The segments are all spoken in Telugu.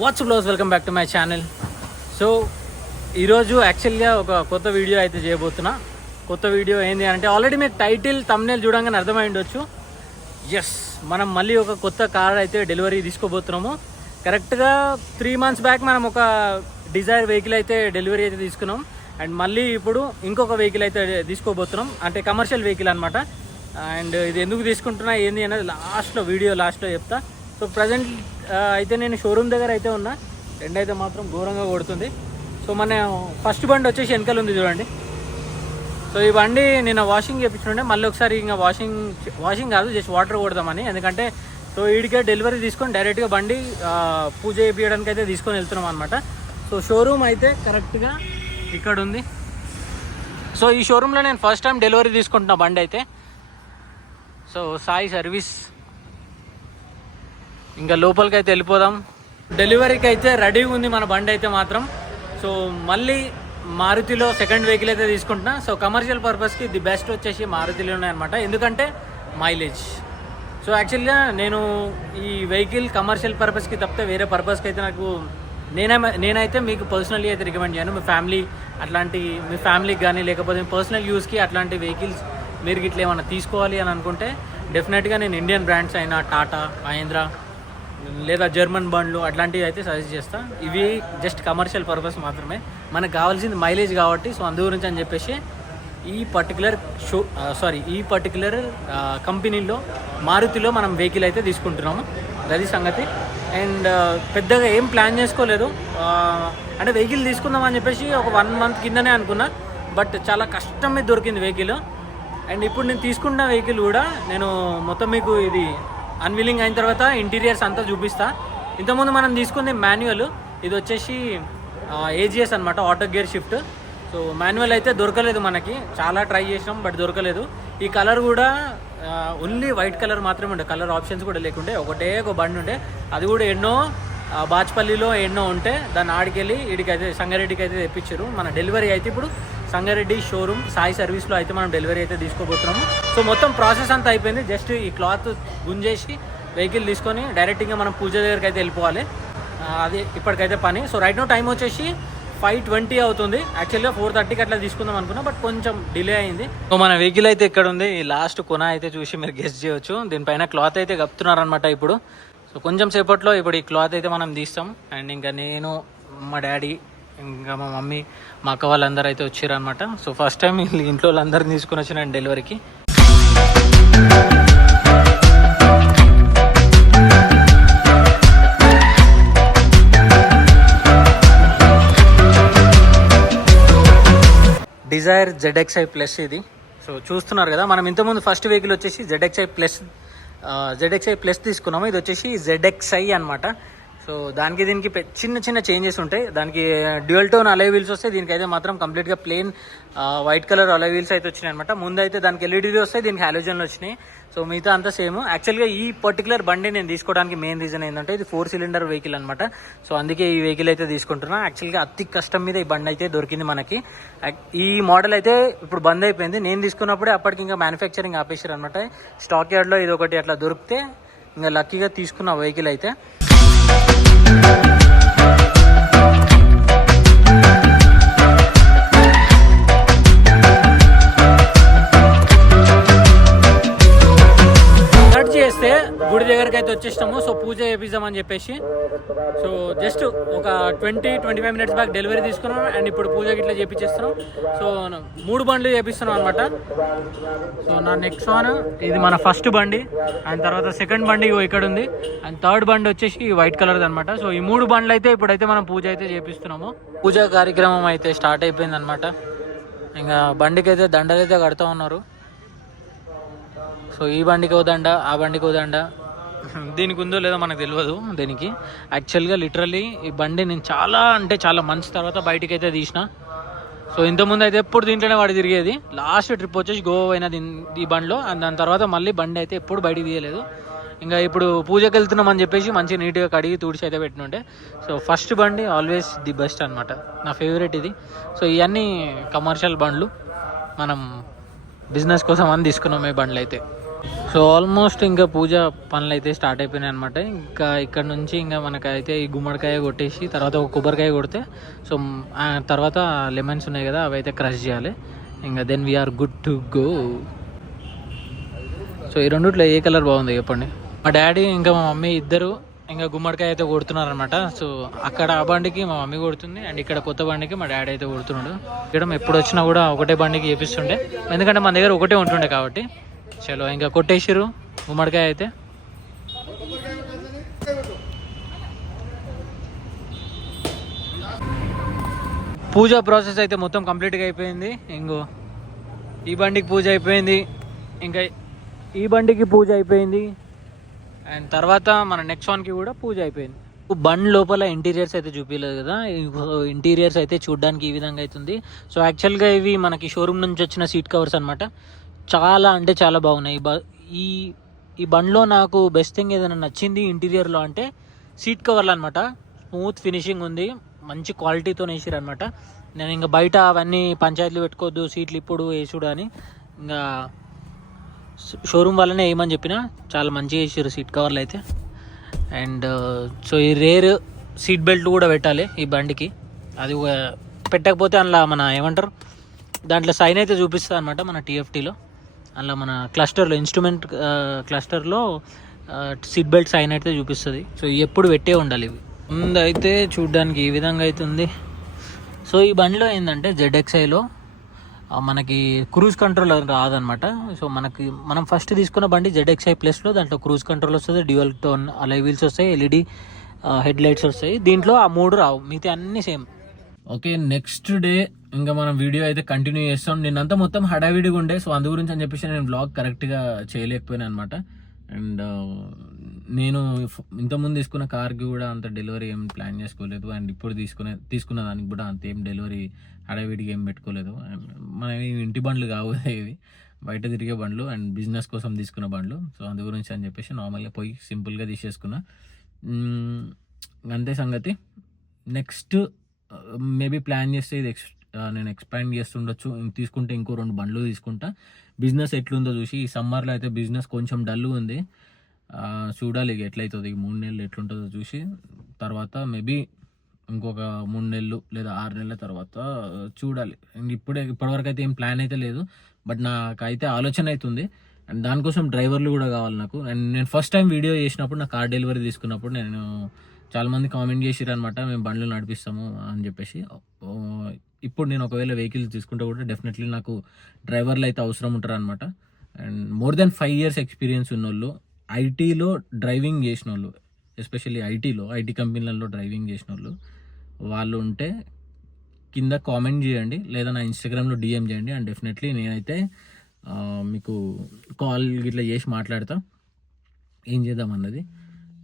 Watts blouse welcome back to my channel. So ఈరోజు యాక్చువల్గా ఒక కొత్త వీడియో అయితే చేయబోతున్నా. కొత్త వీడియో ఏంటి అంటే ఆల్రెడీ మీరు టైటిల్ థంబ్నెయిల్ చూడంగానే అర్థమై ఉండొచ్చు. ఎస్, మనం మళ్ళీ ఒక కొత్త కార్ అయితే డెలివరీ తీసుకోబోతున్నాము. కరెక్ట్గా 3 months బ్యాక్ మనం ఒక డిజైర్ వెహికల్ అయితే డెలివరీ అయితే తీసుకున్నాం. అండ్ మళ్ళీ ఇప్పుడు ఇంకొక వెహికల్ అయితే తీసుకోబోతున్నాం, అంటే కమర్షియల్ వెహికల్ అనమాట. అండ్ ఇది ఎందుకు తీసుకుంటున్నా ఏంది అనేది వీడియో లాస్ట్లో చెప్తా. సో ప్రజెంట్ అయితే నేను షోరూమ్ దగ్గర అయితే ఉన్నా. ఎండ అయితే మాత్రం ఘోరంగా కొడుతుంది. సో మన ఫస్ట్ బండి వచ్చేసి వెనకాల ఉంది చూడండి. సో ఈ బండి నేను వాషింగ్ చేయించుండే, మళ్ళీ ఒకసారి ఇంకా వాషింగ్ కాదు, జస్ట్ వాటర్ కొడదామని. ఎందుకంటే సో వీడికే డెలివరీ తీసుకొని డైరెక్ట్గా బండి పూజ చేయించడానికి అయితే తీసుకొని వెళ్తున్నాం అనమాట. సో షోరూమ్ అయితే కరెక్ట్గా ఇక్కడ ఉంది. సో ఈ షోరూంలో నేను ఫస్ట్ టైం డెలివరీ తీసుకుంటున్నా బండి అయితే. So Sai service. ఇంకా లోపలికి అయితే వెళ్ళిపోదాం. డెలివరీకి అయితే రెడీగా ఉంది మన బండి అయితే మాత్రం. సో మళ్ళీ మారుతిలో సెకండ్ వెహికల్ అయితే తీసుకుంటున్నా. సో కమర్షియల్ పర్పస్కి ది బెస్ట్ వచ్చేసి మారుతిలో ఉన్నాయన్నమాట, ఎందుకంటే మైలేజ్. సో యాక్చువల్గా నేను ఈ వెహికల్ కమర్షియల్ పర్పస్కి తప్పితే వేరే పర్పస్కి అయితే నాకు నేనైతే మీకు పర్సనల్లీ అయితే రికమెండ్ చేయను. మీ ఫ్యామిలీకి కానీ లేకపోతే మీ పర్సనల్ యూస్కి అట్లాంటి వెహికల్స్ మీరు ఇట్లా ఏమన్నా తీసుకోవాలి అని అనుకుంటే డెఫినెట్గా నేను ఇండియన్ బ్రాండ్స్ అయినా టాటా, మహేంద్ర లేదా జర్మన్ బండ్లు అట్లాంటివి అయితే సజెస్ట్ చేస్తాను. ఇవి జస్ట్ కమర్షియల్ పర్పస్ మాత్రమే, మనకు కావాల్సింది మైలేజ్ కాబట్టి. సో అందు గురించి అని చెప్పేసి ఈ పర్టికులర్ కంపెనీలో మారుతిలో మనం వెహికల్ అయితే తీసుకుంటున్నాము. అది సంగతి. అండ్ పెద్దగా ఏం ప్లాన్ చేసుకోలేదు, అంటే వెహికల్ తీసుకుందాం అని చెప్పేసి ఒక 1 month కిందనే అనుకున్నా. బట్ చాలా కష్టం మీద దొరికింది వెహికల్. అండ్ ఇప్పుడు నేను తీసుకున్న వెహికల్ కూడా నేను మొత్తం మీకు ఇది అన్వీలింగ్ అయిన తర్వాత ఇంటీరియర్స్ అంతా చూపిస్తా. ఇంతకుముందు మనం తీసుకుంది మాన్యువల్, ఇది వచ్చేసి ఏజిఎస్ అనమాట, auto gear shift. So manual అయితే దొరకలేదు మనకి, చాలా ట్రై చేసినాం బట్ దొరకలేదు. ఈ కలర్ కూడా ఓన్లీ వైట్ కలర్ మాత్రమే ఉండే, కలర్ ఆప్షన్స్ కూడా లేకుండే. ఒక బండి ఉండే, అది కూడా ఎన్నో బాచ్పల్లిలో ఎన్నో ఉంటే దాన్ని ఆడికెళ్ళి వీడికైతే సంగారెడ్డికి అయితే తెప్పించారు. మన డెలివరీ అయితే ఇప్పుడు సంగారెడ్డి షోరూమ్ సాయి సర్వీస్లో అయితే మనం డెలివరీ అయితే తీసుకోబోతున్నాము. సో మొత్తం ప్రాసెస్ అంతా అయిపోయింది. జస్ట్ ఈ క్లాత్ గుంజేసి వెహికల్ తీసుకొని డైరెక్ట్గా మనం పూజ దగ్గరికి అయితే వెళ్ళిపోవాలి. అది ఇప్పటికైతే పని. సో రైట్ నో టైం వచ్చేసి 5:20 అవుతుంది. యాక్చువల్గా 4:30కి అట్లా తీసుకుందాం అనుకున్నా, బట్ కొంచెం డిలే అయింది. సో మన వెహికల్ అయితే ఇక్కడ ఉంది. ఈ లాస్ట్ కొన అయితే చూసి మీరు గెస్ట్ చేయొచ్చు. దీనిపైన క్లాత్ అయితే కప్పుతున్నారనమాట ఇప్పుడు. సో కొంచెం సేపట్లో ఇప్పుడు ఈ క్లాత్ అయితే మనం తీస్తాం. అండ్ ఇంకా నేను, మా డాడీ, ఇంకా మా మమ్మీ, మా అక్క వాళ్ళందరూ అయితే వచ్చారు అనమాట. సో ఫస్ట్ టైం ఇంట్లో వాళ్ళందరినీ తీసుకుని వచ్చిన డెలివరీకి. డిజైర్ ZXi ప్లస్ ఇది. సో చూస్తున్నారు కదా, మనం ఇంతకుముందు ఫస్ట్ వెహికల్ వచ్చేసి ZXi ప్లస్ తీసుకున్నాము. ఇది వచ్చేసి ZXi అనమాట. సో దానికి దీనికి చిన్న చేంజెస్ ఉంటాయి. దానికి డ్యూయల్ టోన్ అలై వీల్స్ వస్తాయి, దీనికైతే మాత్రం కంప్లీట్గా ప్లెయిన్ వైట్ కలర్ అలై వీల్స్ అయితే వచ్చినాయి అనమాట. ముందు అయితే దానికి ఎల్ఈడీలు వస్తాయి, దీనికి హాలోజన్లు వచ్చినాయి. సో మిగతా అంతా సేమ్. యాక్చువల్గా ఈ పర్టికులర్ బండి నేను తీసుకోవడానికి మెయిన్ రీజన్ ఏంటంటే ఇది 4 cylinder వెహికల్ అనమాట. సో అందుకే ఈ వెహికల్ అయితే తీసుకుంటున్నా. యాక్చువల్గా అతి కష్టం మీద ఈ బండి అయితే దొరికింది మనకి. ఈ మోడల్ అయితే ఇప్పుడు బంద్ అయిపోయింది. నేను తీసుకున్నప్పుడే అప్పటికి ఇంకా మ్యానుఫ్యాక్చరింగ్ ఆపేసారు అనమాట. స్టాక్ యార్డ్లో ఇది ఒకటి అట్లా దొరికితే ఇంకా లక్కీగా తీసుకున్న వెహికల్ అయితే. చేస్తే గుడి దగ్గరికి అయితే వచ్చేస్తాము. సో పూజ చేపిద్దామని చెప్పేసి. సో జస్ట్ ఒక 20-25 minutes బ్యాక్ డెలివరీ తీసుకున్నాం. అండ్ ఇప్పుడు పూజకి ఇట్లా చేపించేస్తున్నాం. సో 3 బండ్లు చేపిస్తున్నాం అనమాట. సో నా నెక్స్ట్ వన్ ఇది మన ఫస్ట్ బండి, అండ్ తర్వాత సెకండ్ బండి ఇక్కడ ఉంది, అండ్ థర్డ్ బండి వచ్చేసి వైట్ కలర్ అనమాట. సో ఈ 3 బండ్లు అయితే ఇప్పుడైతే మనం పూజ అయితే చేపిస్తున్నాము. పూజా కార్యక్రమం అయితే స్టార్ట్ అయిపోయింది అనమాట. ఇంకా బండికి అయితే దండలు అయితే కడుతూ ఉన్నారు. సో ఈ బండికి ఓ దండ, ఆ బండికి ఓ దండ. దీనికి ఉందో లేదో మనకు తెలియదు. దీనికి యాక్చువల్గా లిటరల్లీ ఈ బండి నేను చాలా మంత్స్ తర్వాత బయటికి అయితే తీసిన. సో ఇంతకుముందు అయితే ఎప్పుడు దీంట్లోనే వాడి తిరిగేది. లాస్ట్ ట్రిప్ వచ్చేసి గోవా అయినా ఈ బండిలో. అండ్ దాని తర్వాత మళ్ళీ బండి అయితే ఎప్పుడు బయటికి తీయలేదు. ఇంకా ఇప్పుడు పూజకి వెళ్తున్నామని చెప్పేసి మంచిగా నీట్గా కడిగి తుడిచి అయితే పెట్టినుండే. సో ఫస్ట్ బండి ఆల్వేస్ ది బెస్ట్ అనమాట, నా ఫేవరెట్ ఇది. సో ఇవన్నీ కమర్షియల్ బండ్లు, మనం బిజినెస్ కోసం అని తీసుకున్నాం ఈ బండ్లు అయితే. సో ఆల్మోస్ట్ ఇంకా పూజ పనులు అయితే స్టార్ట్ అయిపోయినాయి అనమాట. ఇంకా ఇక్కడ నుంచి ఇంకా మనకైతే ఈ గుమ్మడికాయ కొట్టేసి తర్వాత ఒక కొబ్బరికాయ కొడితే సో తర్వాత లెమన్స్ ఉన్నాయి కదా అవి అయితే క్రష్ చేయాలి. ఇంకా then we are good to go. So ఈ రెండిట్లో ఏ కలర్ బాగుంది చెప్పండి. మా డాడీ ఇంకా మా మమ్మీ ఇద్దరు ఇంకా గుమ్మడికాయ అయితే కొడుతున్నారనమాట. సో అక్కడ ఆ బండికి మా మమ్మీ కొడుతుంది అండ్ ఇక్కడ కొత్త బండికి మా డాడీ అయితే కొడుతున్నాడు. ఇక్కడ ఎప్పుడు వచ్చినా కూడా ఒకటే బండికి చేపిస్తుండే ఎందుకంటే మన దగ్గర ఒకటే ఉంటుండే కాబట్టి. చలో ఇంకా కొట్టేసిరు గుమ్మడికాయ అయితే. పూజ ప్రాసెస్ అయితే మొత్తం కంప్లీట్గా అయిపోయింది. ఇంకో ఈ బండికి పూజ అయిపోయింది, ఇంకా ఈ బండికి పూజ అయిపోయింది అండ్ తర్వాత మన నెక్స్ట్ వన్కి కూడా పూజ అయిపోయింది. బండ్ లోపల ఇంటీరియర్స్ అయితే చూపించలేదు కదా, ఇంటీరియర్స్ అయితే చూడడానికి ఈ విధంగా అవుతుంది. సో యాక్చువల్గా ఇవి మనకి షోరూమ్ నుంచి వచ్చిన సీట్ కవర్స్ అనమాట. చాలా అంటే చాలా బాగున్నాయి. ఈ ఈ బండ్లో నాకు బెస్ట్ థింగ్ ఏదైనా నచ్చింది ఇంటీరియర్లో అంటే సీట్ కవర్లు అనమాట. స్మూత్ ఫినిషింగ్ ఉంది, మంచి క్వాలిటీతో వేసిరు అనమాట. నేను ఇంకా బయట అవన్నీ పంచాయతీలు పెట్టుకోవద్దు సీట్లు ఇప్పుడు వేసుడు అని ఇంకా షోరూమ్ వాళ్ళనే వేయమని చెప్పిన. చాలా మంచిగా వేసారు సీట్ కవర్లు అయితే. అండ్ సో ఈ రేర్ సీట్ బెల్ట్ కూడా పెట్టాలి ఈ బండికి. అది పెట్టకపోతే అందులో మన ఏమంటారు దాంట్లో సైన్ అయితే చూపిస్తుంది అనమాట మన TFTలో. అందులో మన క్లస్టర్లో ఇన్స్ట్రుమెంట్ క్లస్టర్లో సీట్ బెల్ట్ సైన్ అయితే చూపిస్తుంది. సో ఎప్పుడు పెట్టే ఉండాలి ఇవి. ముందైతే చూడ్డానికి ఈ విధంగా అయితే ఉంది. సో ఈ బండిలో ఏంటంటే ZXIలో మనకి క్రూజ్ కంట్రోల్ రాదనమాట. సో మనం ఫస్ట్ తీసుకున్న బండి ZXI ప్లస్లో దాంట్లో క్రూజ్ కంట్రోల్ వస్తుంది, డ్యూయల్ టోన్ అలై వీల్స్ వస్తాయి, LED హెడ్ లైట్స్ వస్తాయి. దీంట్లో ఆ 3 రావు, మిగతా అన్నీ సేమ్. ఓకే, నెక్స్ట్ డే ఇంకా మనం వీడియో అయితే కంటిన్యూ చేస్తాం. నిన్నంతా మొత్తం హడావిడిగా ఉండే, సో అందు గురించి అని చెప్పేసి నేను వ్లాగ్ కరెక్ట్గా చేయలేకపోయాను అనమాట. అండ్ నేను ఇంతకుముందు తీసుకున్న కార్కి కూడా అంత డెలివరీ ఏం ప్లాన్ చేసుకోలేదు. అండ్ ఇప్పుడు తీసుకున్న దానికి కూడా అంత ఏం డెలివరీ హడావిడిగా ఏం పెట్టుకోలేదు. మన ఇంటి బండ్లు కావు ఇవి, బయట తిరిగే బండ్లు అండ్ బిజినెస్ కోసం తీసుకున్న బండ్లు. సో అందు గురించి అని చెప్పేసి నార్మల్గా పోయి సింపుల్గా తీసేసుకున్నా. అంతే సంగతి. నెక్స్ట్ మేబీ ప్లాన్ చేస్తే ఇది నేను ఎక్స్పాండ్ చేస్తుండొచ్చు. తీసుకుంటే ఇంకో 2 బండ్లు తీసుకుంటా. బిజినెస్ ఎట్లుందో చూసి, ఈ సమ్మర్లో అయితే బిజినెస్ కొంచెం డల్ ఉంది. చూడాలి ఇక ఎట్లయితుంది, 3 నెలలు ఎట్లుంటుందో చూసి తర్వాత మేబీ ఇంకొక 3 నెలలు లేదా 6 నెలల తర్వాత చూడాలి. ఇప్పటివరకు అయితే ఏం ప్లాన్ అయితే లేదు, బట్ నాకైతే ఆలోచన అవుతుంది. అండ్ దానికోసం డ్రైవర్లు కూడా కావాలి నాకు. అండ్ నేను ఫస్ట్ టైం వీడియో చేసినప్పుడు నా కార్ డెలివరీ తీసుకున్నప్పుడు నేను చాలామంది కామెంట్ చేసిరు అనమాట, మేము బండ్లు నడిపిస్తాము అని చెప్పేసి. ఇప్పుడు నేను ఒకవేళ వెహికల్ తీసుకుంటే కూడా డెఫినెట్లీ నాకు డ్రైవర్లు అయితే అవసరం ఉంటారు అనమాట. And more than 5 years experience ఉన్నోళ్ళు, ఐటీలో డ్రైవింగ్ చేసిన వాళ్ళు, ఎస్పెషల్లీ ఐటీ కంపెనీలలో డ్రైవింగ్ చేసిన వాళ్ళు ఉంటే కింద కామెంట్ చేయండి, లేదా నా ఇన్స్టాగ్రామ్లో DM చేయండి. అండ్ డెఫినెట్లీ నేనైతే మీకు కాల్ ఇట్లా చేసి మాట్లాడతా ఏం చేద్దాం అన్నది.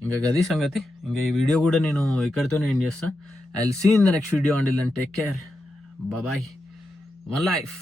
ఇంకా గది సంగతి. ఇంకా ఈ వీడియో కూడా నేను ఇక్కడితోనే ఎండ్ చేస్తా. I will see in the next video. Until then take care, bye, one life.